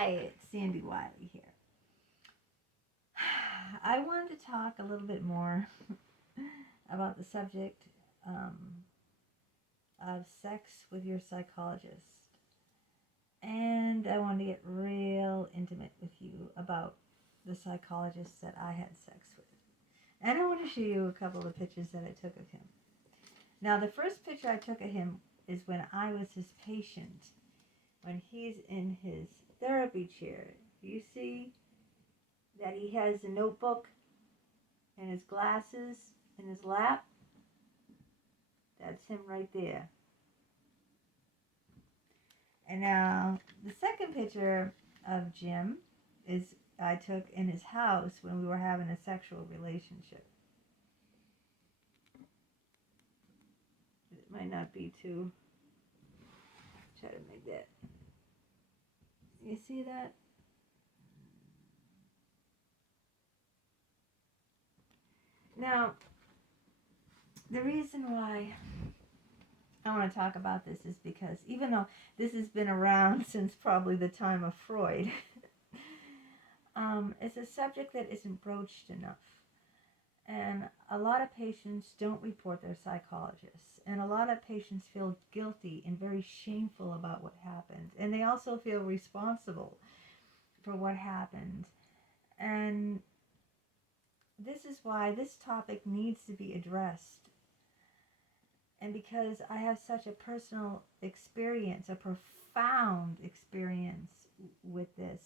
Hi, it's Sandy Wiley here. I wanted to talk a little bit more about the subject um, of sex with your psychologist. And I wanted to get real intimate with you about the psychologist that I had sex with. And I want to show you a couple of pictures that I took of him. Now, the first picture I took of him is when I was his patient, when he's in his therapy chair. You see that he has a notebook and his glasses in his lap? That's him right there. And now the second picture of Jim is I took in his house when we were having a sexual relationship. It might not be too. Try to make that. You see that? Now, the reason why I want to talk about this is because even though this has been around since probably the time of Freud, it's a subject that isn't broached enough. And a lot of patients don't report their psychologists. And a lot of patients feel guilty and very shameful about what happened. And they also feel responsible for what happened. And this is why this topic needs to be addressed. And because I have such a personal experience, a profound experience with this,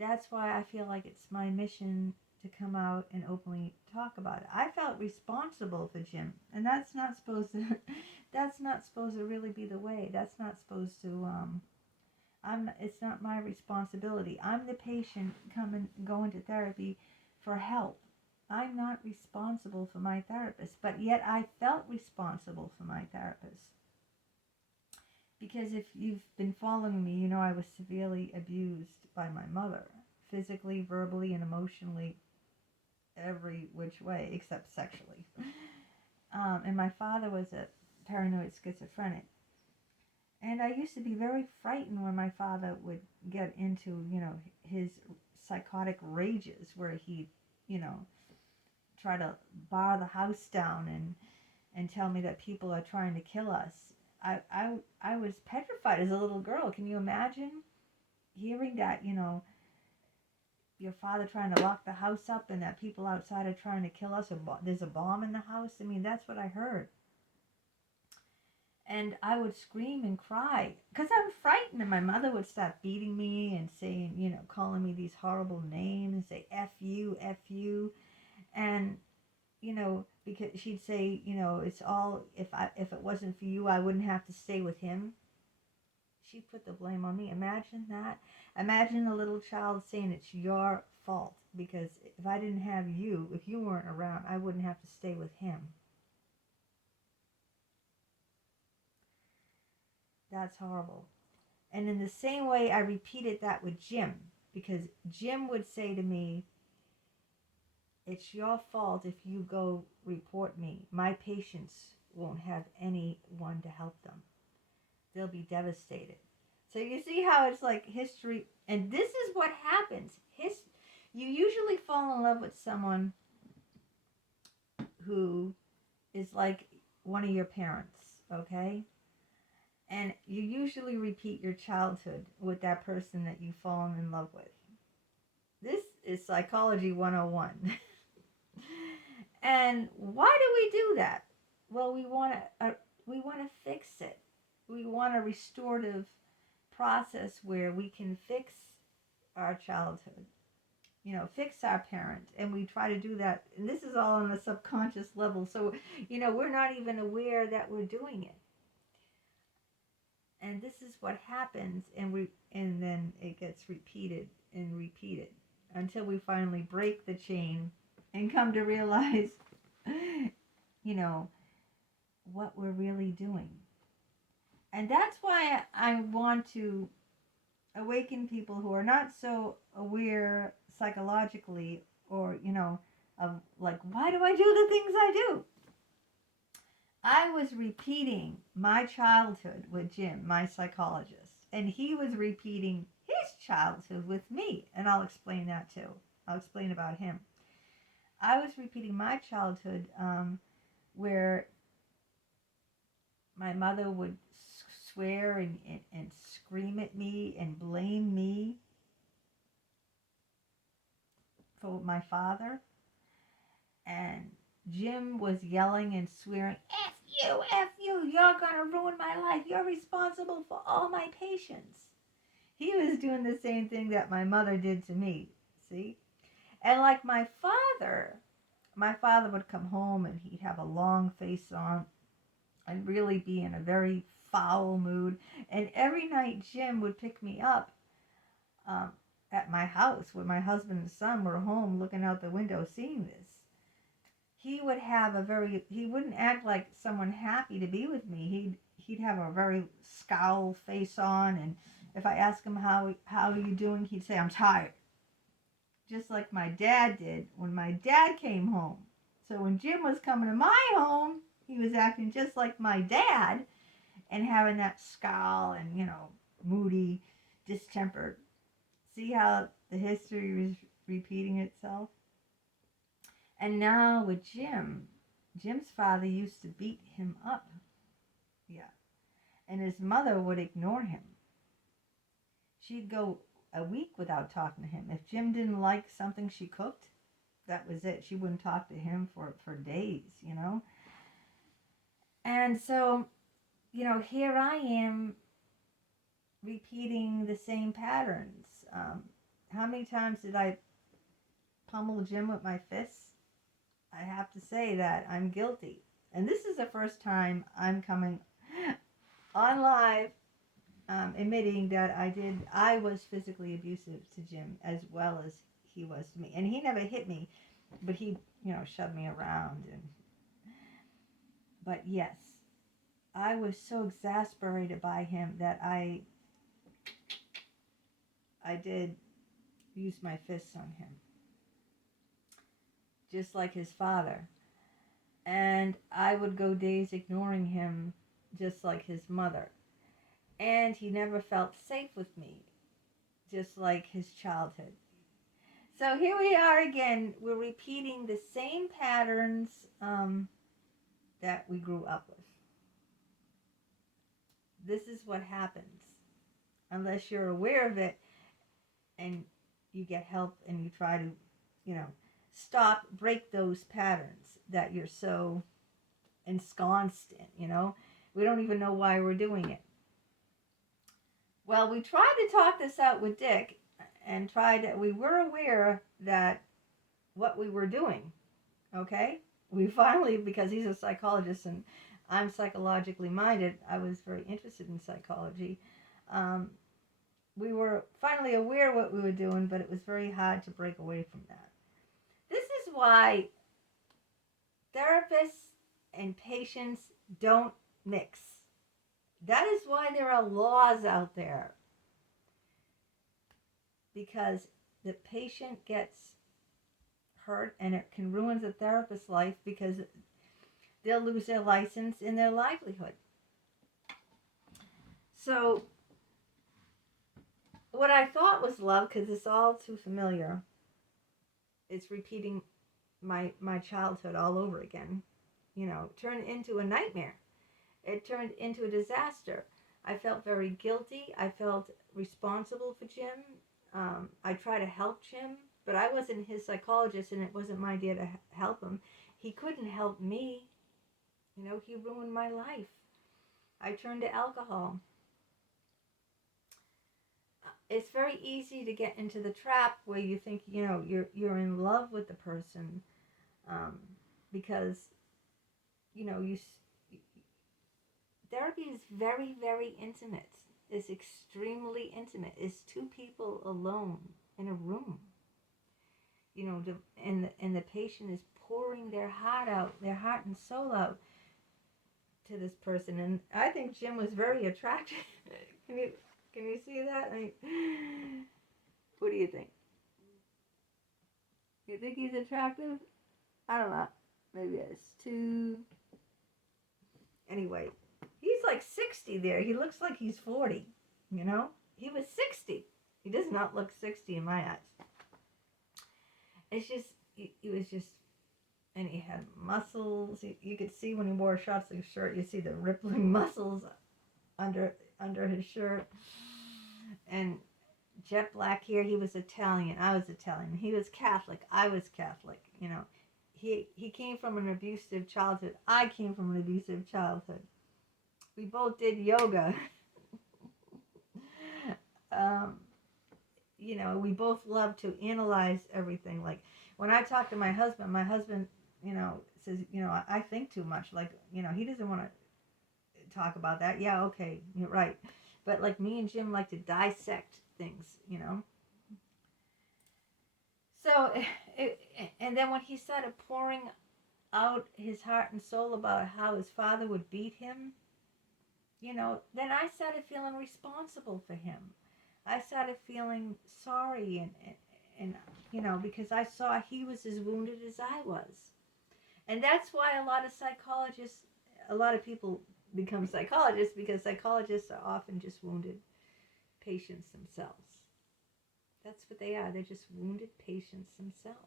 that's why I feel like it's my mission to come out and openly talk about it. I felt responsible for Jim, and that's not supposed to really be the way. That's not supposed to it's not my responsibility. I'm the patient going to therapy for help. I'm not responsible for my therapist, but yet I felt responsible for my therapist. Because if you've been following me, you know I was severely abused by my mother, physically, verbally, and emotionally, every which way except sexually. And my father was a paranoid schizophrenic. And I used to be very frightened when my father would get into, his psychotic rages where he'd, try to bar the house down and tell me that people are trying to kill us. I was petrified as a little girl. Can you imagine hearing that, your father trying to lock the house up and that people outside are trying to kill us, or there's a bomb in the house? I mean, that's what I heard. And I would scream and cry because I'm frightened, and my mother would start beating me and saying, calling me these horrible names and say, F you, F you. And, because she'd say, it's all, if it wasn't for you, I wouldn't have to stay with him. She put the blame on me. Imagine that. Imagine a little child saying it's your fault because if I didn't have you, if you weren't around, I wouldn't have to stay with him. That's horrible. And in the same way, I repeated that with Jim because Jim would say to me, it's your fault if you go report me. My patients won't have anyone to help them. They'll be devastated. So you see how it's like history, and this is what happens. You usually fall in love with someone who is like one of your parents, okay? And you usually repeat your childhood with that person that you've fallen in love with. This is Psychology 101. And why do we do that? Well, we want to fix it. We want a restorative process where we can fix our childhood, fix our parent. And we try to do that. And this is all on a subconscious level. So, we're not even aware that we're doing it. And this is what happens. And then it gets repeated and repeated until we finally break the chain and come to realize, what we're really doing. And that's why I want to awaken people who are not so aware psychologically or, of like, why do I do the things I do? I was repeating my childhood with Jim, my psychologist, and he was repeating his childhood with me, and I'll explain that too. I'll explain about him. I was repeating my childhood where my mother would swear and scream at me and blame me for my father. And Jim was yelling and swearing, F you, you're going to ruin my life. You're responsible for all my patients. He was doing the same thing that my mother did to me, see? And like my father would come home and he'd have a long face on and really be in a very foul mood. And every night Jim would pick me up at my house when my husband and son were home looking out the window seeing this. He wouldn't act like someone happy to be with me. He'd have a very scowl face on, and if I asked him how are you doing, he'd say, I'm tired. Just like my dad did when my dad came home. So when Jim was coming to my home, he was acting just like my dad and having that scowl and, moody, distempered. See how the history is repeating itself? And now with Jim's father used to beat him up. Yeah. And his mother would ignore him. She'd go a week without talking to him. If Jim didn't like something she cooked, that was it. She wouldn't talk to him for days, And so, here I am repeating the same patterns. How many times did I pummel Jim with my fists? I have to say that I'm guilty. And this is the first time I'm coming on live admitting that I was physically abusive to Jim as well as he was to me. And he never hit me, but he, shoved me around. But yes, I was so exasperated by him that I did use my fists on him. Just like his father. And I would go days ignoring him just like his mother. And he never felt safe with me, just like his childhood. So here we are again. We're repeating the same patterns that we grew up with. This is what happens. Unless you're aware of it and you get help and you try to, break those patterns that you're so ensconced in, We don't even know why we're doing it. Well, we tried to talk this out with Dick and we were aware that what we were doing, okay? We finally, because he's a psychologist and I'm psychologically minded, I was very interested in psychology. We were finally aware what we were doing, but it was very hard to break away from that. This is why therapists and patients don't mix. That is why there are laws out there. Because the patient gets hurt and it can ruin the therapist's life because they'll lose their license and their livelihood. So what I thought was love, because it's all too familiar, it's repeating my childhood all over again, turned into a nightmare. It turned into a disaster. I felt very guilty. I felt responsible for Jim. I tried to help Jim, but I wasn't his psychologist and it wasn't my idea to help him. He couldn't help me. He ruined my life. I turned to alcohol. It's very easy to get into the trap where you think, you're in love with the person because, therapy is very, very intimate. It's extremely intimate. It's two people alone in a room. And the patient is pouring their heart and soul out to this person. And I think Jim was very attractive. Can you see that? What do you think? You think he's attractive? I don't know. Maybe it's too. Anyway, he's like 60 there. He looks like he's 40, He was 60. He doesn't not look 60 in my eyes. It's just, he was just, and he had muscles. You could see when he wore a short sleeve shirt, you see the rippling muscles under his shirt. And jet black hair. He was Italian. I was Italian. He was Catholic. I was Catholic. You know, he came from an abusive childhood. I came from an abusive childhood. We both did yoga. You know, we both love to analyze everything. Like when I talk to my husband, you know, says, you know, I think too much. Like, you know, he doesn't want to talk about that. Yeah, okay, you're right. But like me and Jim like to dissect things, you know. So, and then when he started pouring out his heart and soul about how his father would beat him, you know, then I started feeling responsible for him. I started feeling sorry and you know, because I saw he was as wounded as I was. And that's why a lot of people become psychologists, because psychologists are often just wounded patients themselves. That's what they are. They're just wounded patients themselves.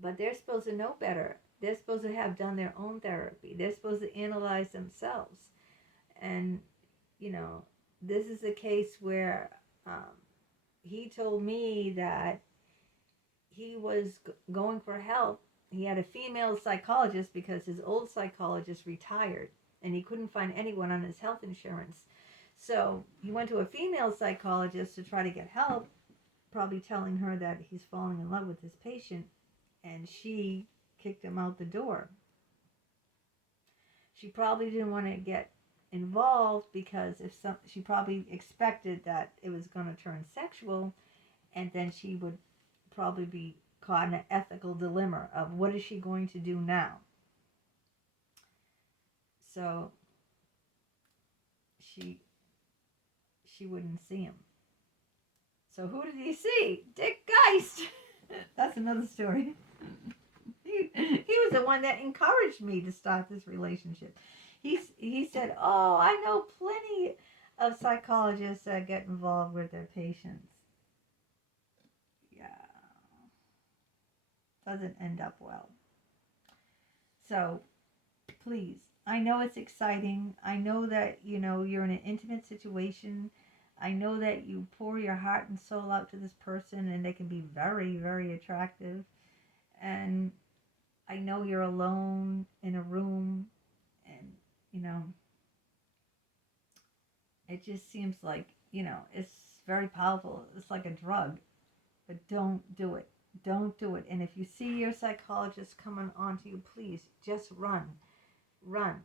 But they're supposed to know better. They're supposed to have done their own therapy. They're supposed to analyze themselves. And, you know, this is a case where he told me that he was going for help. He had a female psychologist because his old psychologist retired and he couldn't find anyone on his health insurance. So he went to a female psychologist to try to get help, probably telling her that he's falling in love with his patient, and she kicked him out the door. She probably didn't want to get involved because she probably expected that it was going to turn sexual, and then she would probably be caught in an ethical dilemma of what is she going to do now. So she wouldn't see him. So who did he see? Dick Geist. That's another story. He was the one that encouraged me to start this relationship. He said, "Oh, I know plenty of psychologists that get involved with their patients." Yeah. Doesn't end up well. So, please, I know it's exciting. I know that, you know, you're in an intimate situation. I know that you pour your heart and soul out to this person and they can be very, very attractive. And I know you're alone in a room and, you know, it just seems like, you know, it's very powerful. It's like a drug. But don't do it. Don't do it. And if you see your psychologist coming onto you, please just run. Run.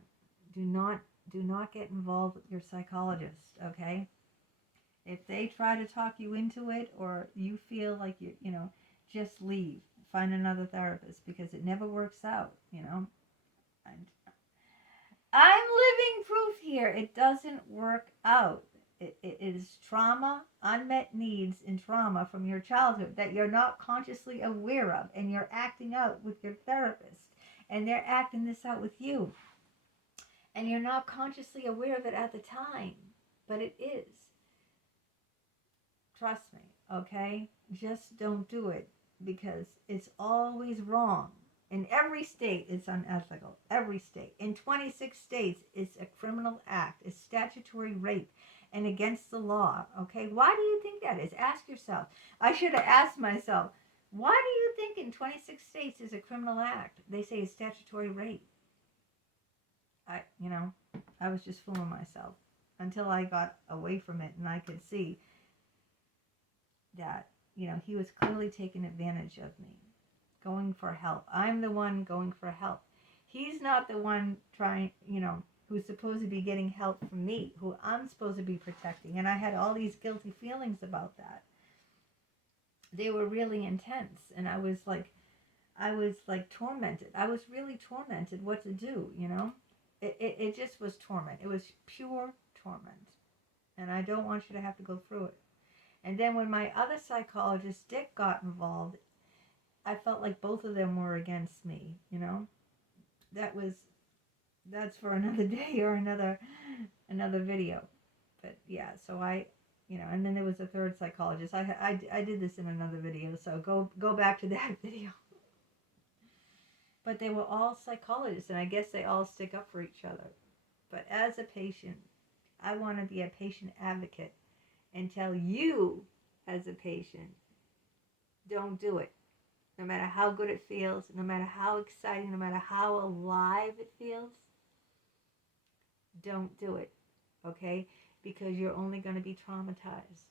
Do not get involved with your psychologist, okay? If they try to talk you into it or you feel like you know, just leave. Find another therapist because it never works out, you know. And I'm living proof here. It doesn't work out. It is trauma, unmet needs and trauma from your childhood that you're not consciously aware of, and you're acting out with your therapist, and they're acting this out with you. And you're not consciously aware of it at the time, but it is. Trust me, okay? Just don't do it because it's always wrong. In every state, it's unethical. Every state. In 26 states, it's a criminal act. It's statutory rape and against the law, okay? Why do you think that is? Ask yourself. I should have asked myself, why do you think in 26 states is a criminal act? They say it's statutory rape. I was just fooling myself until I got away from it and I could see that, you know, he was clearly taking advantage of me, going for help. I'm the one going for help. He's not the one trying, you know, who's supposed to be getting help from me, who I'm supposed to be protecting. And I had all these guilty feelings about that. They were really intense. And I was like tormented. I was really tormented what to do, you know. It just was torment. It was pure torment. And I don't want you to have to go through it. And then when my other psychologist, Dick, got involved, I felt like both of them were against me, you know. That's for another day or another video. But yeah, so I And then there was a third psychologist. I did this in another video, so go back to that video. But they were all psychologists, and I guess they all stick up for each other. But as a patient, I want to be a patient advocate and tell you, as a patient, don't do it. No matter how good it feels, no matter how exciting, no matter how alive it feels, don't do it, okay? Because you're only going to be traumatized.